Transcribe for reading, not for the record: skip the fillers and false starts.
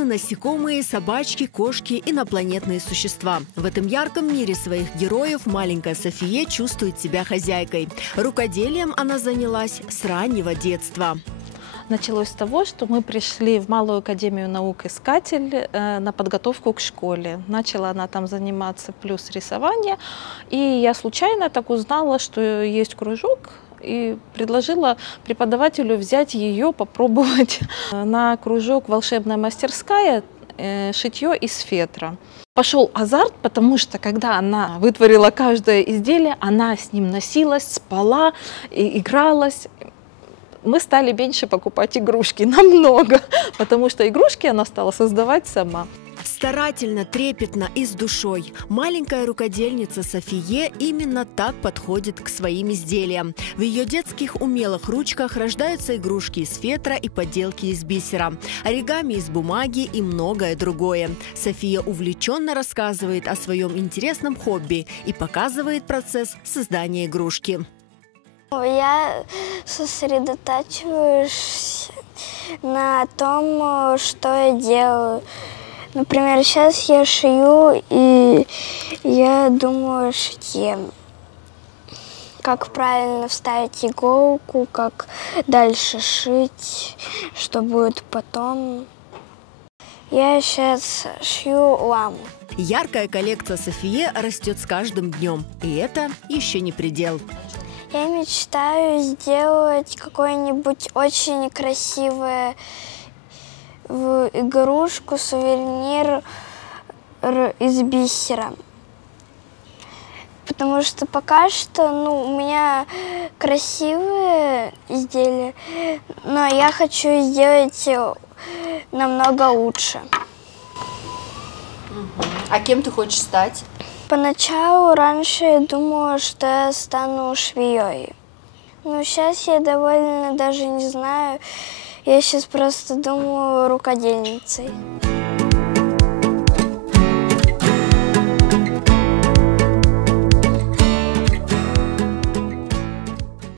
птицы, насекомые, собачки, кошки, инопланетные существа. В этом ярком мире своих героев маленькая София чувствует себя хозяйкой. Рукоделием она занялась с раннего детства. Началось с того, что мы пришли в Малую академию наук «Искатель» на подготовку к школе. Начала она там заниматься плюс рисование. И я случайно так узнала, что есть кружок, и предложила преподавателю взять ее, попробовать на кружок «Волшебная мастерская» шитье из фетра. Пошел азарт, потому что когда она вытворила каждое изделие, она с ним носилась, спала, игралась. Мы стали меньше покупать игрушки, намного, потому что игрушки она стала создавать сама. Старательно, трепетно и с душой. Маленькая рукодельница Софие именно так подходит к своим изделиям. В ее детских умелых ручках рождаются игрушки из фетра и поделки из бисера, оригами из бумаги и многое другое. София увлеченно рассказывает о своем интересном хобби и показывает процесс создания игрушки. Я сосредотачиваюсь на том, что я делаю. Например, сейчас я шью, и я думаю о шитье. Как правильно вставить иголку, как дальше шить, что будет потом. Я сейчас шью ламу. Яркая коллекция Софии растет с каждым днем, и это еще не предел. Я мечтаю сделать какое-нибудь очень красивое игрушку, сувенир из бисера. Потому что пока что у меня красивые изделия, но я хочу сделать намного лучше. А кем ты хочешь стать? Поначалу раньше я думала, что я стану швеей. Но сейчас я довольно даже не знаю. Я сейчас просто думаю рукодельницей.